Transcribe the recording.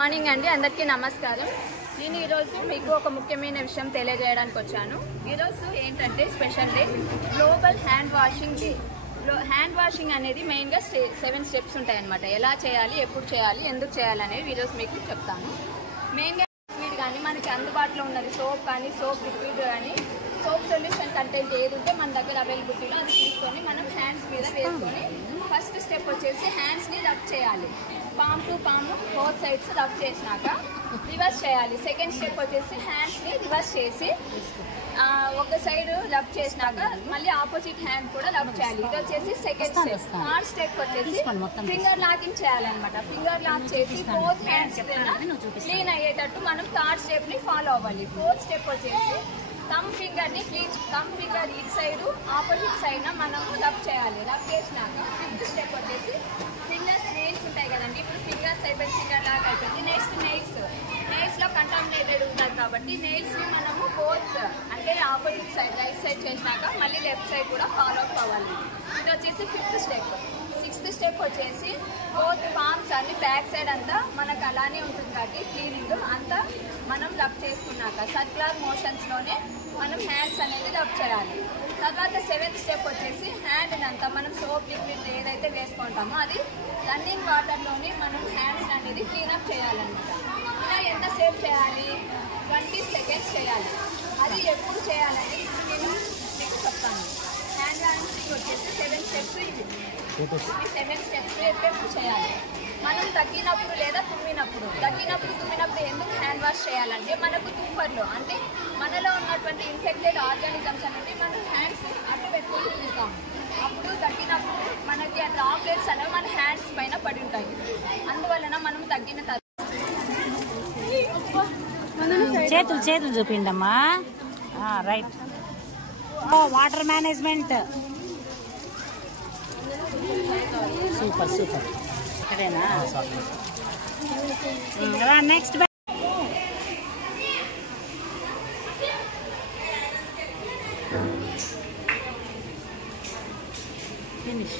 Morning అండి అందరికీ నమస్కారం। నేను ఈ రోజు మీకు ఒక ముఖ్యమైన విషయం తెలియజేయడానికి వచ్చాను। ఈ రోజు ఏంటంటే special day global hand washing day. Hand washing అనేది మెయిన్ గా 7 స్టెప్స్ ఉంటాయి అన్నమాట। ఎలా చేయాలి, ఎప్పుడు చేయాలి, ఎందుకు చేయాలి అనేది ఈ రోజు మీకు చెప్తాను। మెయిన్ గా లిక్విడ్ గాని మనకి అందుబాటులో ఉన్నది సోప్ కానీ సోప్ లిక్విడ్ కానీ సోప్ సొల్యూషన్ కంటెంట్ ఏది ఉంటే మన దగ్గర అవైలబిలిటీలో అది తీసుకొని మనం హ్యాండ్స్ మీద వేసుకొని ఫస్ట్ స్టెప్ వచ్చేసి హ్యాండ్స్ ని రబ్ చేయాలి। Palm to palm both sides rub చేసినాక రివర్స్ చేయాలి। సెకండ్ స్టెప్ వచ్చేసి హ్యాండ్స్ ని రివర్స్ చేసి ఒక సైడ్ రబ్ చేసినాక మళ్ళీ ఆపోజిట్ హ్యాండ్ కూడా రబ్ చేయాలి। ఇది వచ్చేసి సెకండ్ స్టెప్। థర్డ్ స్టెప్ వచ్చేసి ఫింగర్ లాకింగ్ చేయాలన్నమాట। ఫింగర్ లాక్ చేసి బోత్ హ్యాండ్స్ క్లీన్ అయ్యేటట్టు మనం థర్డ్ స్టెప్ ని ఫాలో అవ్వాలి। ఫోర్త్ స్టెప్ వచ్చేసి థమ్ ఫింగర్ ని థమ్ ఫింగర్ ఇటు సైడ్ ఆపోజిట్ సైడ్ మనము రబ్ చేయాలి। రబ్ చేసినాక ఫిఫ్త్ స్టెప్ వచ్చేసి ఫింగర్స్ నెయిల్స్ ఉంటాయి కదండి, ఇప్పుడు ఫింగర్స్ అయిపోయి ఫింగర్ లాగా అయిపోయింది। నెక్స్ట్ నెయిల్స్ లో కంటామినేటెడ్ ఉంటుంది కాబట్టి నెయిల్స్ ని మనము బోత్ అంటే ఆపోజిట్ సైడ్ రైట్ సైడ్ చేసినాక మళ్ళీ లెఫ్ట్ సైడ్ కూడా ఫాలో అప్ అవ్వాలి। ఇది వచ్చేసి ఫిఫ్త్ స్టెప్। సిక్స్త్ స్టెప్ వచ్చేసి బోత్ పామ్స్ అన్ని బ్యాక్ సైడ్ అంతా మనకు అలానే ఉంటుంది కాబట్టి క్లీనింగ్ అంతా మనం రబ్ చేసుకున్నాక సర్క్యులర్ మోషన్స్ లోనే మనం హ్యాండ్స్ అనేది రబ్ చేయాలి। తర్వాత సెవెంత్ స్టెప్ వచ్చేసి హ్యాండ్ అంతా మనం సోప్ లిక్విడ్ ఏదైతే వేసుకుంటామో అది రన్నింగ్ వాటర్ లోనే మనం హ్యాండ్స్ అనేది క్లీనప్ చేయాలన్నమాట। ఇలా ఎంతసేపు చేయాలి? 20 సెకండ్స్ చేయాలి। అది ఎప్పుడు చేయాలని నేను మీకు చెప్తాను। హ్యాండ్ వాషింగ్ వచ్చేసి 7 స్టెప్స్ ఇవి 7 స్టెప్స్ ఎప్పుడు చేయాలి? మనం తగ్గినప్పుడు లేదా తుమ్మినప్పుడు ఎందుకు హ్యాండ్ వాష్ చేయాలంటే మనకు తుంపర్లు అంటే మనలో ఉన్నటువంటి ఇన్ఫెక్టెడ్ ఆర్గానిజమ్స్ అనేవి మనం హ్యాండ్స్ అడ్డు పెట్టుకొని తింటాము। అప్పుడు తగ్గినప్పుడు మనకి ఆ డ్రాప్లెట్స్ అనేవి మన హ్యాండ్స్ పైన పడి ఉంటాయి। అందువలన మనం తగ్గిన చేతులు చూపిండమ్మా। రైట్, వాటర్ మేనేజ్మెంట్ సూపర్ ఇక్కడేనా? Next finish.